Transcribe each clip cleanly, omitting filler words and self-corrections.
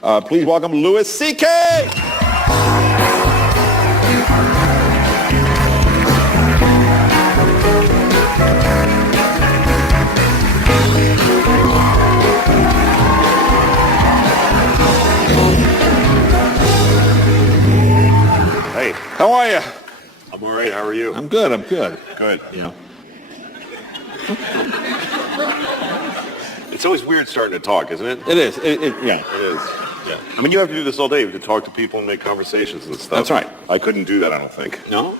Please welcome Louis C.K. Hey. How are you? I'm all right. How are you? I'm good. Good. Yeah. It's always weird starting to talk, isn't it? It is. Yeah. It is. Yeah. I mean, you have to do this all day. You have to talk to people and make conversations and stuff. That's right. I couldn't do that, I don't think. No?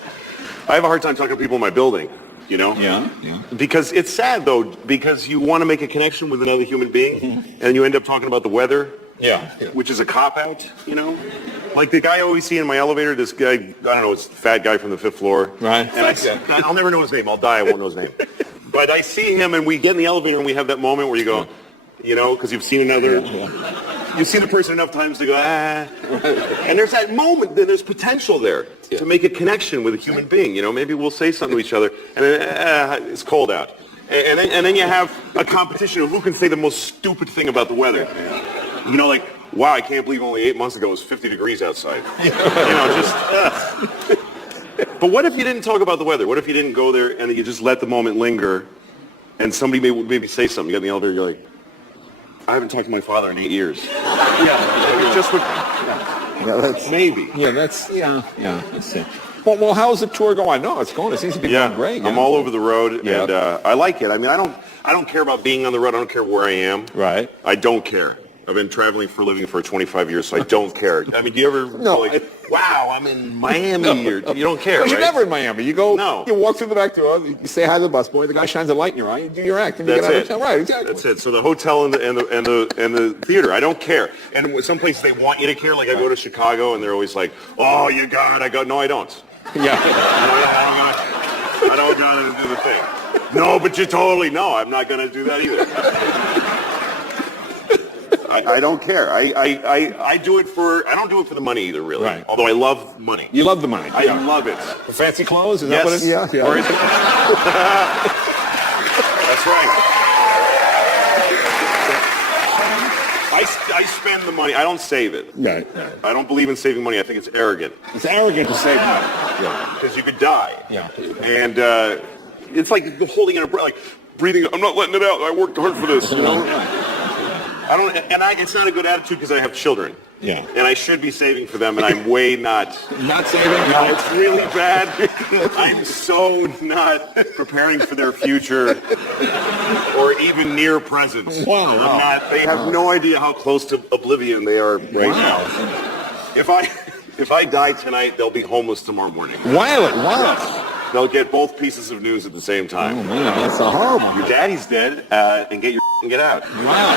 I have a hard time talking to people in my building, you know? Yeah. Because it's sad, though, because you want to make a connection with another human being, and you end up talking about the weather. Yeah. Which is a cop-out, you know? Like the guy I always see in my elevator, this guy, I don't know, it's the fat guy from the 5th floor. Right. And I'll never know his name. I'll die, I won't know his name. But I see him, and we get in the elevator, and we have that moment where you go, you know, because you've seen you've seen a person enough times to go, And there's that moment, then there's potential there to make a connection with a human being. You know, maybe we'll say something to each other, and it's cold out. And then you have a competition of who can say the most stupid thing about the weather. You know, like, wow, I can't believe only 8 months ago it was 50 degrees outside. You know, just... But what if you didn't talk about the weather? What if you didn't go there and you just let the moment linger and somebody maybe say something? You get in the elevator, you're like, I haven't talked to my father in 8 years. Maybe. Yeah, let's see. Well, how's the tour going? No, it's going. It seems to be going great. I'm all over the road, and I like it. I mean, I don't care about being on the road. I don't care where I am. Right. I don't care. I've been traveling for a living for 25 years, so I don't care. I mean, do you ever go like, wow, I'm in Miami, or you don't care, Because right? you're never in Miami. You go, No. you walk through the back door, you say hi to the busboy, the guy shines a light in your eye, you do your act, and you That's get out it. of the hotel. Right, exactly. That's it. So the hotel and the theater, I don't care. And some places they want you to care. Like I go to Chicago, and they're always like, "Oh, you got it." I go, "No, I don't." Yeah. I don't got to do the thing. No, but you totally no. I'm not going to do that either. I don't care. I do it for. I don't do it for the money either, really. Right. Although I love money. You love the money. I love it. The fancy clothes? Is Yes. that what it is? Yeah. Or is it? That's right. I spend the money. I don't save it. Right. I don't believe in saving money. I think it's arrogant. It's arrogant to save money. Yeah. Because you could die. Yeah. And it's like holding in a breath, like breathing. I'm not letting it out. I worked hard for this. You know. It's not a good attitude because I have children. Yeah. And I should be saving for them, and I'm way not. Not saving? No, it's really bad. I'm so not preparing for their future or even near present. Wow. I'm not. They have no idea how close to oblivion they are right now. If I die tonight, they'll be homeless tomorrow morning. Wow. They'll get both pieces of news at the same time. Oh, man, that's a horrible. Your daddy's dead, and get your and get out. Wow.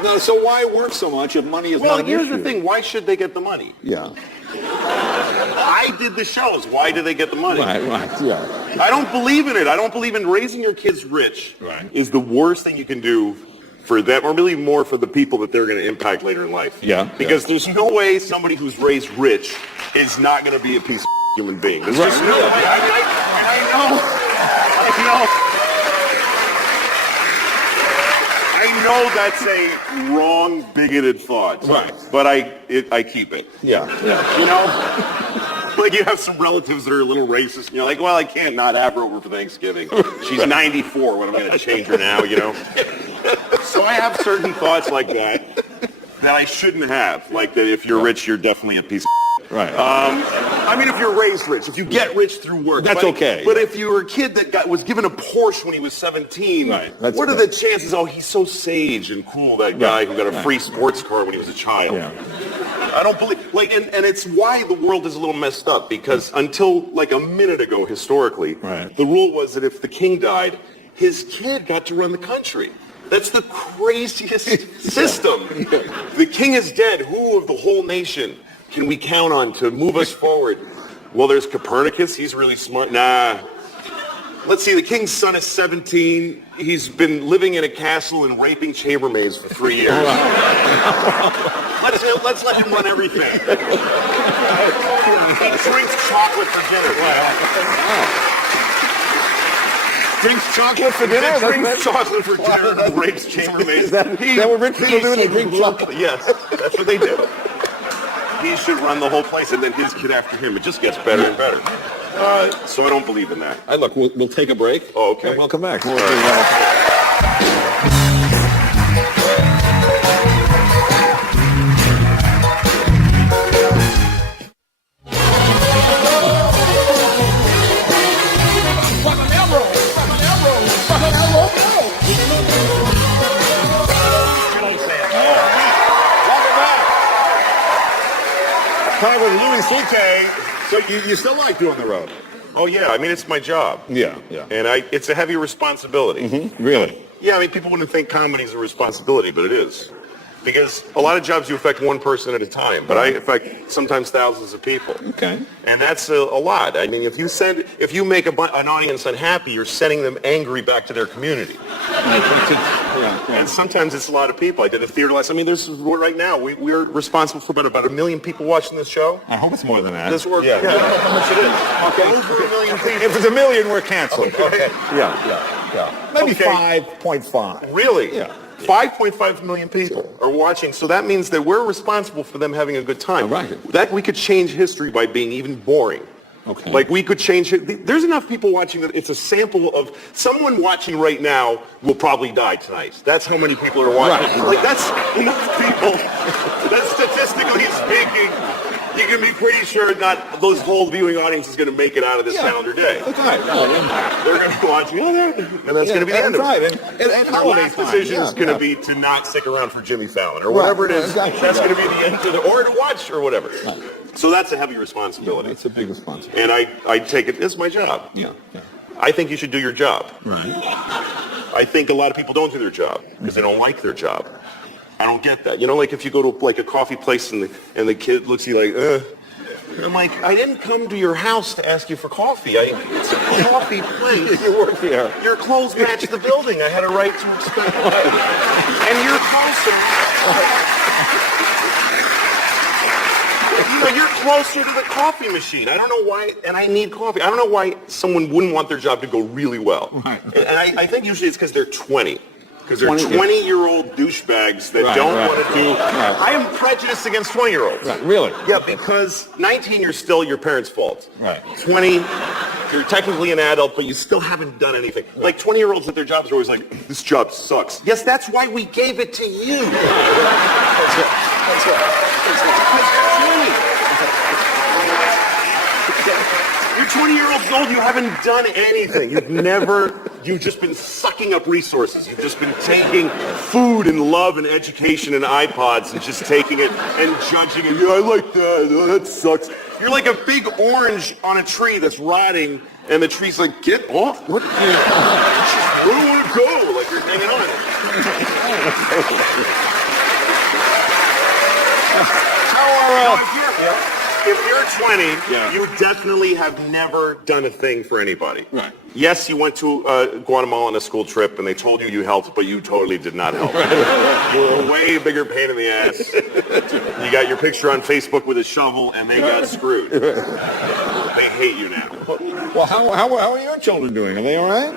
No, so why work so much if money is not an here's issue? the thing. Why should they get the money? Yeah. I did the shows. Why do they get the money? Right, yeah. I don't believe in it. I don't believe in raising your kids rich. Right. Is the worst thing you can do for them, or really more for the people that they're going to impact later in life. Yeah. Because there's no way somebody who's raised rich is not going to be a piece of human being. There's just no way. I know that's a wrong, bigoted thought. Right. But I keep it. Yeah. You know? Like you have some relatives that are a little racist, and you're like, well, I can't not have her over for Thanksgiving. She's 94. What am I going to change her now, you know? So I have certain thoughts like that I shouldn't have. Like that if you're rich, you're definitely a piece of Right. I mean, if you're raised rich, if you get rich through work, that's okay. But if you were a kid that was given a Porsche when he was 17, what are the chances? Oh, he's so sage and cool, that guy who got a free sports car when he was a child. Yeah. I don't believe, and it's why the world is a little messed up, because until like a minute ago, historically, the rule was that if the king died, his kid got to run the country. That's the craziest system. The king is dead. Who of the whole nation can we count on to move us forward? Well, there's Copernicus. He's really smart. Nah. Let's see. The king's son is 17. He's been living in a castle and raping chambermaids for 3 years. Let's let him run everything. He drinks chocolate for dinner. drinks chocolate for dinner? That That's drinks chocolate for dinner, rapes chambermaids. Is that what rich people do? They drink chocolate? Yes, that's what they do. He should run the whole place, and then his kid after him. It just gets better and better. So I don't believe in that. Hey, look, we'll take a break. Oh, okay. And we'll come back. Talk with Louis C.K. So you still like doing the road? Oh yeah, I mean it's my job. Yeah. And it's a heavy responsibility. Mm-hmm. Really? Yeah, I mean people wouldn't think comedy is a responsibility, but it is. Because a lot of jobs you affect one person at a time, but I affect sometimes thousands of people. Okay. And that's a lot. I mean, if you make an audience unhappy, you're sending them angry back to their community. And sometimes it's a lot of people. I did a theater last. I mean, right now we're responsible for about 1 million people watching this show. I hope it's more than that. This work. Yeah. I don't know how much it is. Okay. Over 1 million people. If it's 1 million, we're canceled. Okay. Yeah. Maybe Okay. 5.5. Really? Yeah. 5.5 million people are watching, so that means that we're responsible for them having a good time. All right. That we could change history by being even boring. Okay. Like we could change it. There's enough people watching that it's a sample of someone watching right now will probably die tonight. That's how many people are watching. Right. Like that's enough people. That's statistically speaking. You can be pretty sure not those whole viewing audience is going to make it out of this calendar day. That's right. They're going to be watching, and that's going to be the end of it. And Our last decision is going to be to not stick around for Jimmy Fallon or whatever it is. Exactly. That's going to be the end of it, or to watch or whatever. Right. So that's a heavy responsibility. It's a big responsibility. And I take it. It's my job. Yeah. I think you should do your job. Right. I think a lot of people don't do their job because they don't like their job. I don't get that. You know, like if you go to like a coffee place and the kid looks at you like, I'm like, I didn't come to your house to ask you for coffee. It's a coffee place. You work here. Your clothes match the building. I had a right to expect that. And you're closer. You're closer to the coffee machine. I don't know why, and I need coffee. I don't know why someone wouldn't want their job to go really well. Right. And I think usually it's because they're 20. Because they're 20-year-old douchebags that don't want to do... Right. I am prejudiced against 20-year-olds. Right. Really? Yeah, because 19, you're still your parents' fault. Right. 20, you're technically an adult, but you still haven't done anything. Like 20-year-olds at their jobs are always like, this job sucks. Yes, that's why we gave it to you. That's right. You're 20 years old, you haven't done anything. You've just been sucking up resources. You've just been taking food and love and education and iPods and just taking it and judging it. Yeah, I like that. Oh, that sucks. You're like a big orange on a tree that's rotting, and the tree's like, get off. What? Where do I want to go? Like, you're hanging on it. If you're 20, you definitely have never done a thing for anybody. Right. Yes, you went to Guatemala on a school trip, and they told you helped, but you totally did not help. You're a way bigger pain in the ass. You got your picture on Facebook with a shovel, and they got screwed. They hate you now. Well, how are your children doing? Are they all right?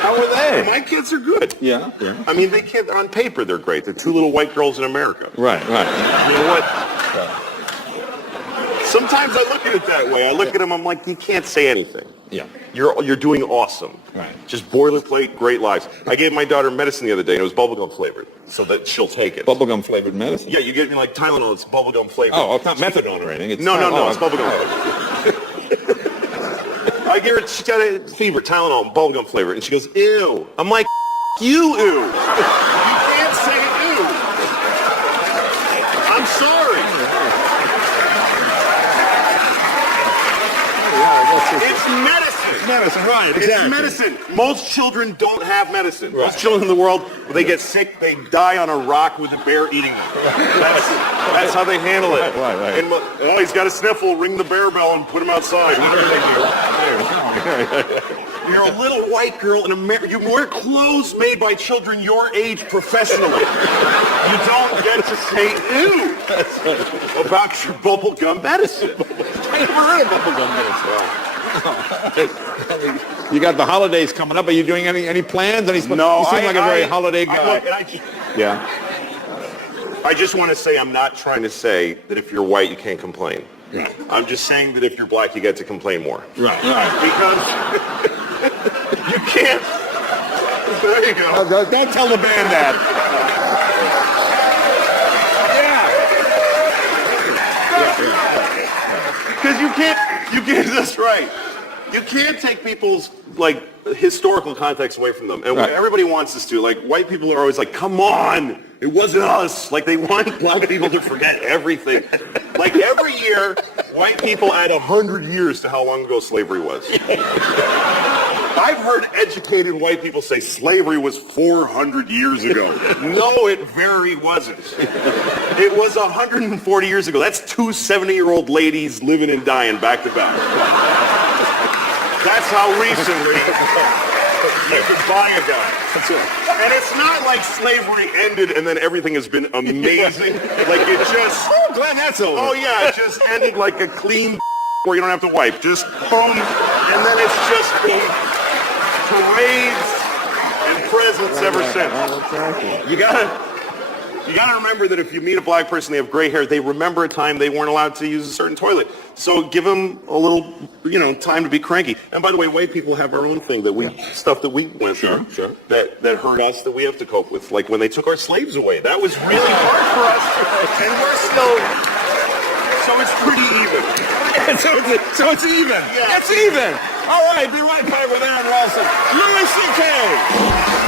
How are they? My kids are good. Yeah. I mean, on paper, they're great. They're two little white girls in America. Right. You know what? Sometimes I look at it that way. I look at them, I'm like, you can't say anything. Yeah. You're doing awesome. Right. Just boilerplate, great lives. I gave my daughter medicine the other day, and it was bubblegum flavored, so that she'll take it. Bubblegum flavored medicine? Yeah, you get me like Tylenol, it's bubblegum flavored. Oh, it's not methadone or anything. It's No, it's bubblegum flavored. I give her, she's got a fever, Tylenol, bubblegum flavored, and she goes, ew. I'm like, you ew. You can't say ew. I'm sorry. It's medicine. It's medicine, right, exactly. It's medicine. Most children don't have medicine. Right. Most children in the world, when they get sick, they die on a rock with a bear eating them. That's how they handle it. Right. And, he's got a sniffle, ring the bear bell and put him outside. Whatever they do. You're a little white girl in America. You wear clothes made by children your age professionally. You don't get to say ew about your bubblegum medicine. I never heard of bubblegum medicine. You got the holidays coming up. Are you doing any plans? No, you seem like a very holiday guy. Yeah. I just want to say I'm not trying to say that if you're white you can't complain. Right. I'm just saying that if you're black you get to complain more. Right. Because you can't. There you go. Don't tell the band that. Because you can't, that's right. You can't take people's, like, historical context away from them. And Right. everybody wants us to. Like, white people are always like, come on, it wasn't us. Like, they want black people to forget everything. Like, every year, white people add 100 years to how long ago slavery was. I've heard educated white people say slavery was 400 years ago. No, it very wasn't. It was 140 years ago. That's two 70-year-old ladies living and dying back to back. That's how recently you could buy a gun. That's it. And it's not like slavery ended and then everything has been amazing. Like it just... Oh, Glenn, that's over. Oh, yeah, it just ended like a clean where you don't have to wipe. Just boom, and then it's just been parades and presents ever since. You gotta remember that if you meet a black person, they have gray hair, they remember a time they weren't allowed to use a certain toilet. So give them a little, time to be cranky. And by the way, white people have our own thing stuff that we went through that hurt us that we have to cope with. Like when they took our slaves away, that was really hard for us, and we're still. So it's pretty even. So it's even. Yeah. It's even. All right, be right back with Aaron Ralston. Louis C.K.